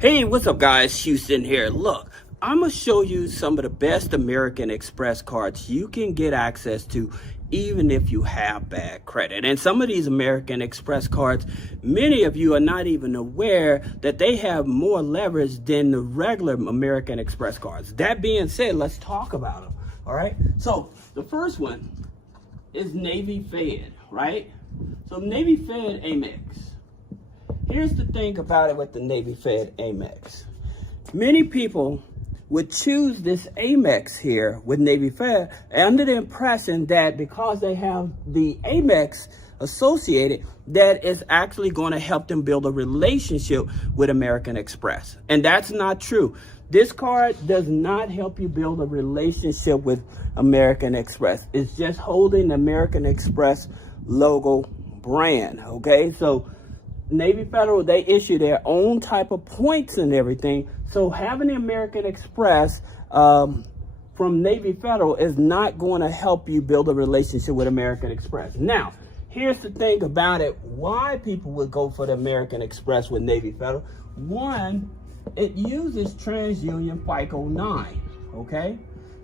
Hey, what's up guys? Houston here. Look, I'm going to show you some of the best American Express cards you can get access to even if you have bad credit. And some of these American Express cards, many of you are not even aware that they have more leverage than the regular American Express cards. That being said, let's talk about them. All right. So the first one is Navy Fed, right? So Navy Fed Amex. Here's the thing about it with the Navy Fed Amex. Many people would choose this Amex here with Navy Fed under the impression that because they have the Amex associated, that is actually going to help them build a relationship with American Express. And that's not true. This card does not help you build a relationship with American Express. It's just holding the American Express logo brand, okay? So Navy Federal, they issue their own type of points and everything. So having the American Express from Navy Federal is not going to help you build a relationship with American Express. Now, here's the thing about it. Why people would go for the American Express with Navy Federal. One, it uses TransUnion FICO 9, okay?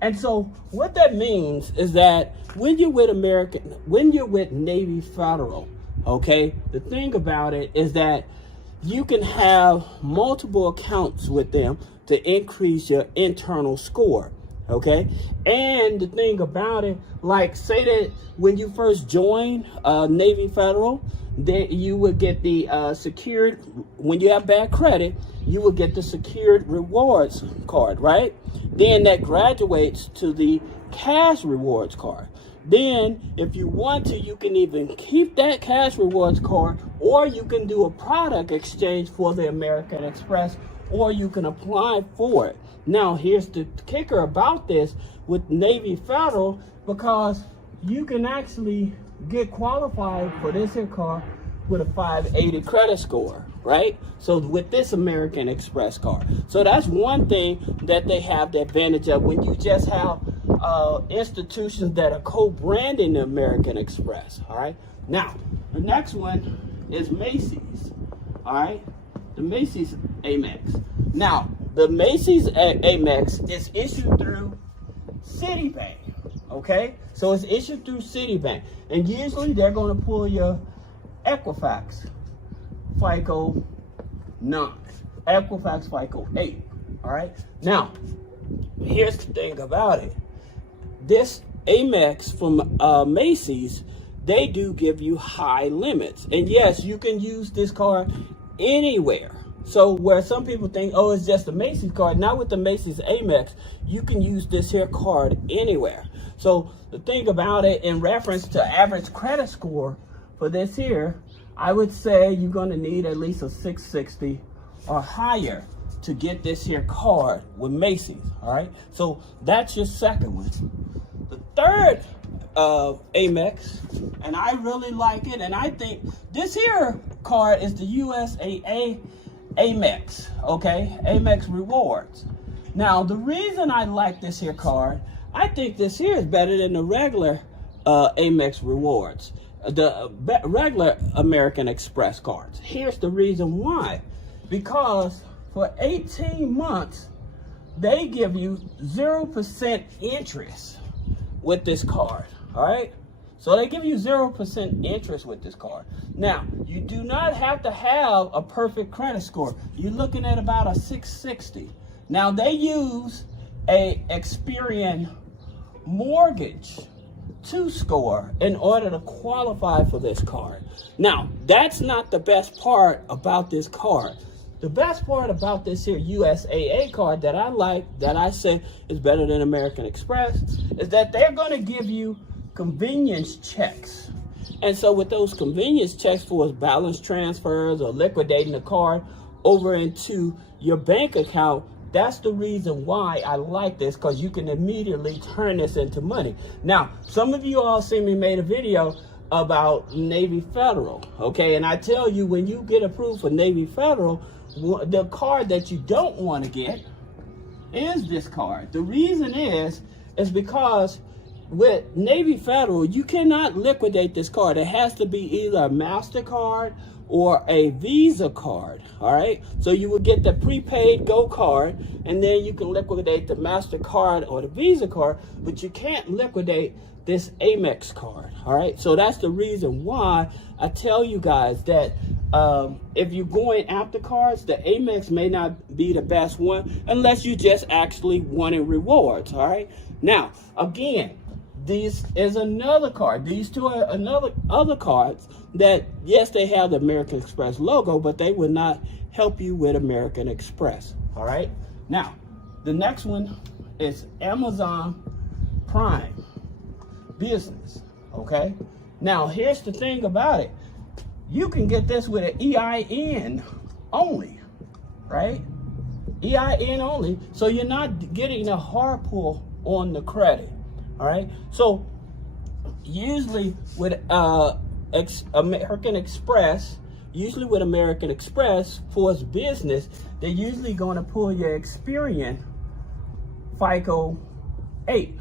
And so what that means is that when you're with Navy Federal, okay, the thing about it is that you can have multiple accounts with them to increase your internal score, okay? And the thing about it, like say that when you first join Navy Federal, that you would get the secured, when you have bad credit, you will get the secured rewards card, right? Then that graduates to the cash rewards card. Then, if you want to, you can even keep that cash rewards card, or you can do a product exchange for the American Express, or you can apply for it. Now, here's the kicker about this with Navy Federal, because you can actually get qualified for this here card with a 580 credit score, right? So with this American Express card. So that's one thing that they have the advantage of when you just have institutions that are co-branding the American Express, all right? Now, the next one is Macy's, all right? The Macy's Amex. Now, the Macy's Amex is issued through Citibank, okay? So it's issued through Citibank. And usually they're going to pull your Equifax FICO 9, Equifax FICO 8, all right? Now, here's the thing about it. This Amex from Macy's, they do give you high limits. And yes, you can use this card anywhere. So where some people think, oh, it's just a Macy's card, not with the Macy's Amex, you can use this here card anywhere. So the thing about it, in reference to average credit score for this here, I would say you're going to need at least a 660 or higher to get this here card with Macy's, all right? So that's your second one. The third Amex, and I really like it, and I think this here card is the USAA Amex, okay? Amex Rewards. Now, the reason I like this here card, I think this here is better than the regular Amex Rewards, the regular American Express cards. Here's the reason why. Because for 18 months, they give you 0% interest with this card, all right? So they give you 0% interest with this card. Now, you do not have to have a perfect credit score. You're looking at about a 660. Now, they use a Experian mortgage to score in order to qualify for this card. Now, that's not the best part about this card. The best part about this here USAA card that I like, that I say is better than American Express, is that they're going to give you convenience checks. And so with those convenience checks for balance transfers or liquidating the card over into your bank account, that's the reason why I like this, because you can immediately turn this into money. Now, some of you all see me made a video about Navy Federal, okay? And I tell you, when you get approved for Navy Federal, the card that you don't want to get is this card. The reason is because with Navy Federal, you cannot liquidate this card. It has to be either a MasterCard or a Visa card, all right? So you will get the prepaid Go card, and then you can liquidate the MasterCard or the Visa card, but you can't liquidate this Amex card, all right? So that's the reason why I tell you guys that if you're going after cards, the Amex may not be the best one unless you just actually wanting rewards, all right? Now, again, this is another card. These two are other cards that, yes, they have the American Express logo, but they would not help you with American Express, all right? Now, the next one is Amazon Prime Business, okay? Now, here's the thing about it. You can get this with an EIN only, right? EIN only, so you're not getting a hard pull on the credit, all right? So usually with American Express, for its business, they're usually going to pull your Experian FICO 8.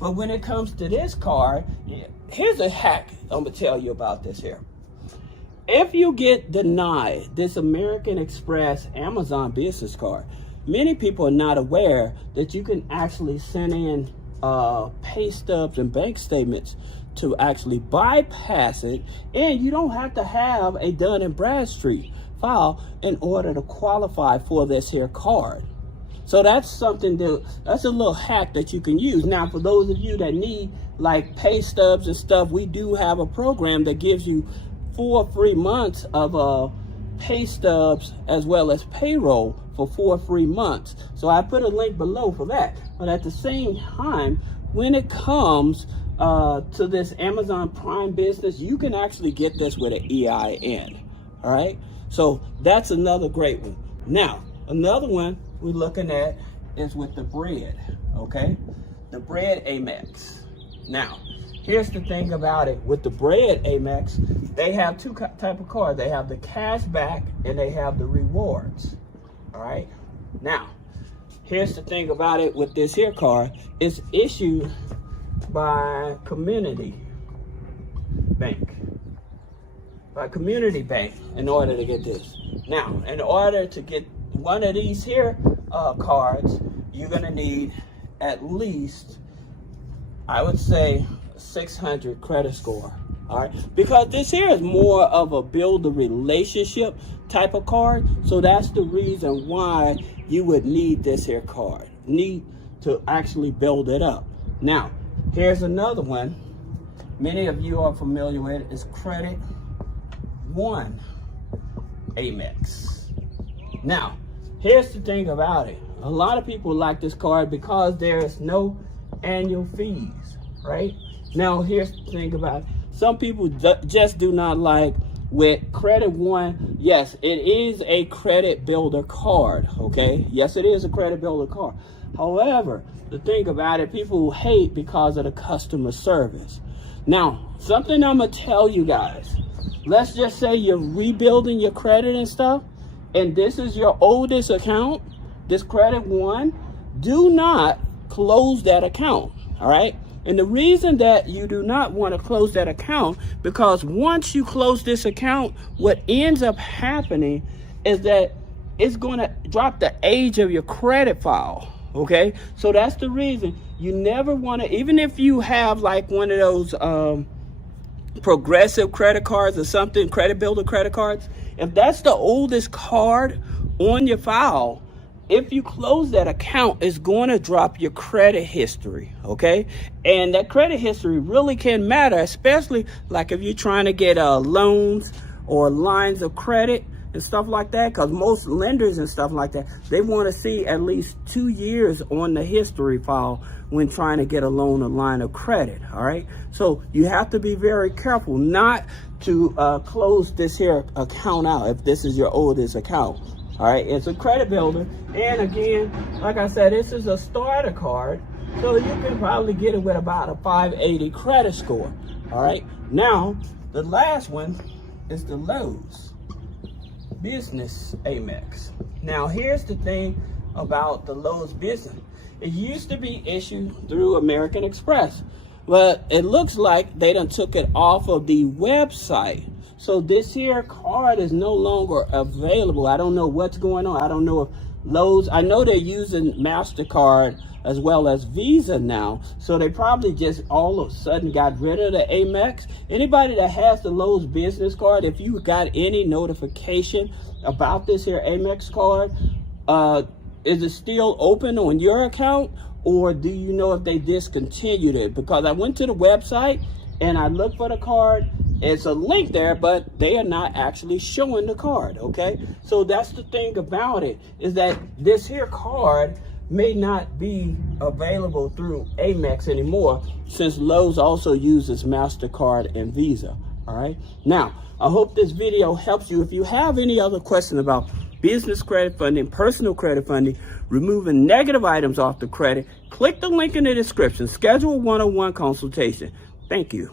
But when it comes to this card, here's a hack I'm gonna tell you about this here. If you get denied this American Express Amazon business card, many people are not aware that you can actually send in pay stubs and bank statements to actually bypass it, and you don't have to have a Dun & Bradstreet file in order to qualify for this here card. So that's something that's a little hack that you can use. Now, for those of you that need like pay stubs and stuff, we do have a program that gives you 4 free months of pay stubs as well as payroll for 4 free months. So I put a link below for that. But at the same time, when it comes to this Amazon Prime business, you can actually get this with an EIN. All right. So that's another great one. Now, another one we're looking at is with the bread. Okay. The bread Amex. Now, here's the thing about it. With the bread Amex, they have two type of cards. They have the cash back and they have the rewards. All right. Now, here's the thing about it with this here card. It's issued by Community Bank. In order to get this. Now, in order to get one of these here cards, you're gonna need at least, I would say, 600 credit score. All right, because this here is more of a build a relationship type of card. So that's the reason why you would need this here card. Need to actually build it up. Now, here's another one. Many of you are familiar with. Is Credit One Amex. Now, here's the thing about it. A lot of people like this card because there's no annual fees, right? Now, here's the thing about it. Some people just do not like with Credit One. Yes, it is a credit builder card, okay? Yes, it is a credit builder card. However, the thing about it, people hate because of the customer service. Now, something I'm going to tell you guys. Let's just say you're rebuilding your credit and stuff, and this is your oldest account, this Credit One. Do not close that account, all right? And the reason that you do not want to close that account, because once you close this account, what ends up happening is that it's going to drop the age of your credit file, okay? So that's the reason you never want to, even if you have like one of those progressive credit cards or something, credit builder credit cards, if that's the oldest card on your file, if you close that account, it's going to drop your credit history, okay? And that credit history really can matter, especially like if you're trying to get loans or lines of credit and stuff like that, because most lenders and stuff like that, they want to see at least 2 years on the history file when trying to get a loan or line of credit, all right? So you have to be very careful not to close this here account out if this is your oldest account. All right, it's a credit builder. And again, like I said, this is a starter card. So you can probably get it with about a 580 credit score. All right, now the last one is the Lowe's Business Amex. Now, here's the thing about the Lowe's Business. It used to be issued through American Express, but it looks like they done took it off of the website. So this here card is no longer available. I don't know what's going on. I don't know if Lowe's, I know they're using MasterCard as well as Visa now. So they probably just all of a sudden got rid of the Amex. Anybody that has the Lowe's business card, if you got any notification about this here Amex card, is it still open on your account, or do you know if they discontinued it? Because I went to the website and I looked for the card. It's a link there, but they are not actually showing the card, okay? So that's the thing about it, is that this here card may not be available through Amex anymore, since Lowe's also uses MasterCard and Visa, all right? Now, I hope this video helps you. If you have any other questions about business credit funding, personal credit funding, removing negative items off the credit, click the link in the description. Schedule a one-on-one consultation. Thank you.